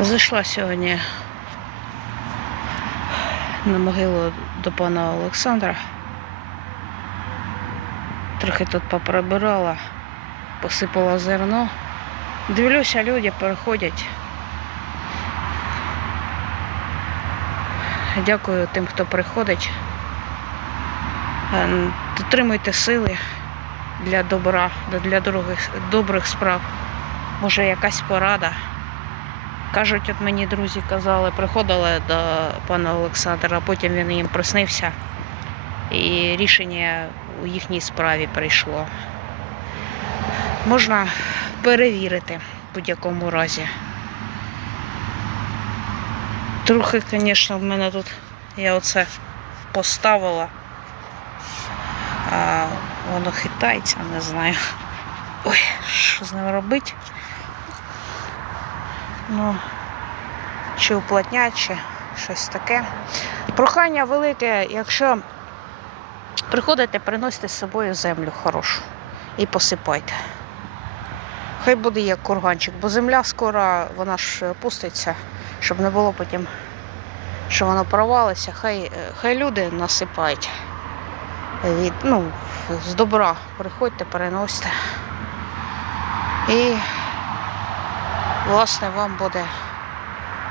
Зайшла сьогодні на могилу до пана Олександра. Трохи тут поприбирала, посипала зерно. Дивлюся, люди переходять. Дякую тим, хто приходить. Е, Дотримуйте сили для добра, для добрих, добрих справ. Може, якась порада. Кажуть, от мені друзі казали, приходили до пана Олександра, а потім він їм приснився. І рішення у їхній справі прийшло. Можна перевірити в будь-якому разі. Трохи, звісно, в мене тут я оце поставила. А воно хитається, не знаю. Ой, що з ним робити? Ну, чи уплотнять, чи щось таке. Прохання велике, якщо приходите, приносите з собою землю хорошу і посипайте. Хай буде як курганчик, бо земля скоро вона ж пуститься, щоб не було потім, що воно провалиться. Хай, е, хай люди насипають. Від, ну, з добра приходьте, переносите. І власне вам буде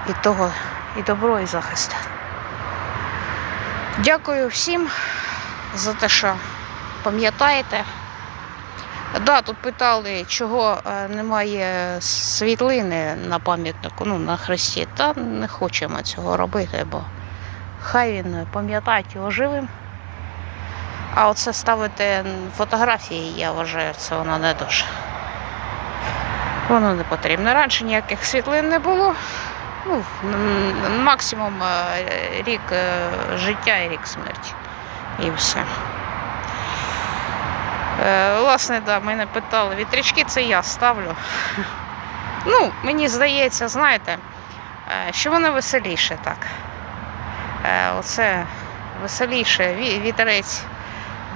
і того, і добро, і захист. Дякую всім за те, що пам'ятаєте. Да, тут питали, чого е, немає світлини на пам'ятнику, ну, на хресті. Та не хочемо цього робити, бо хай він пам'ятає його живим. А оце ставити фотографії, я вважаю, це воно не дуже. Воно не потрібно. Раніше ніяких світлин не було. Ну, максимум е, рік е, життя і рік смерті. І все. Е, Власне, да, мене питали, вітрячки це я ставлю. Ну, мені здається, знаєте, що воно веселіше так. Оце веселіше, ві- вітерець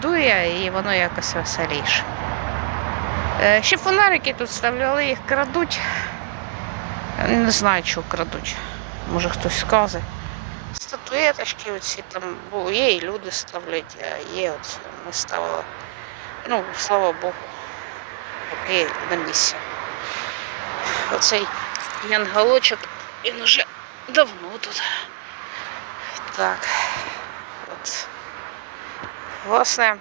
дує і воно якось веселіше. Е, Ще фонарики тут вставляли, їх крадуть. Не знаю, чого крадуть. Може хтось скаже. Статуеточки оці там, бо є і люди ставлять, а є оце. Ми ставили. Ну, слава Богу, поки на місці. Оцей янголочок, він уже давно тут. Так. От. Власне,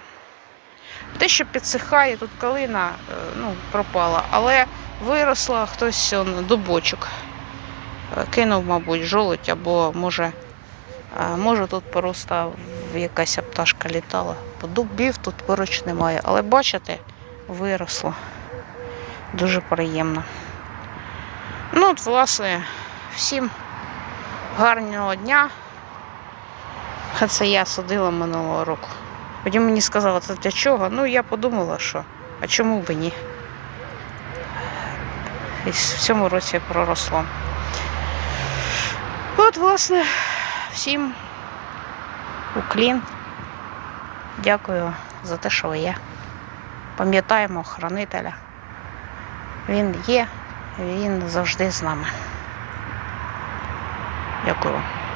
те, що підсихає, тут калина е, ну, пропала, але виросла хтось он, дубочок. Е, Кинув, мабуть, жолудь, або може, е, може тут просто якась пташка літала. Бо дубів тут поруч немає. Але бачите, виросло. Дуже приємно. Ну, от, власне, всім гарного дня. Це я судила минулого року. Потім мені сказали, це для чого? Ну, я подумала, що, а чому б ні? І в цьому році проросло. От, власне, всім уклін. Дякую за те, що ви є. Пам'ятаємо хранителя. Він є, він завжди з нами. Дякую.